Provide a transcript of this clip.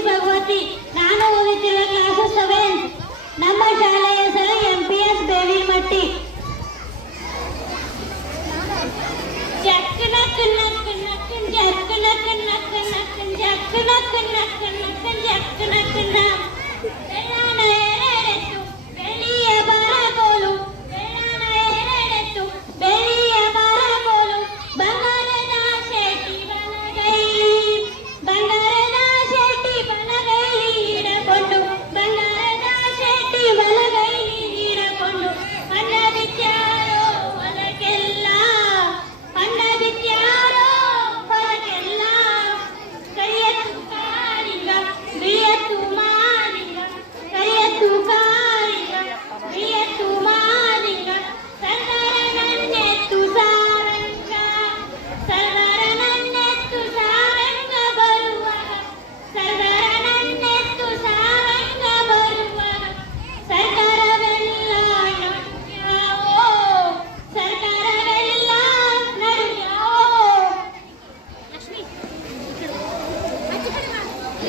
ಭಗವತಿ ನಾನು ಓದುತ್ತಿರುವ class seven ನಮ್ಮ ಶಾಲೆ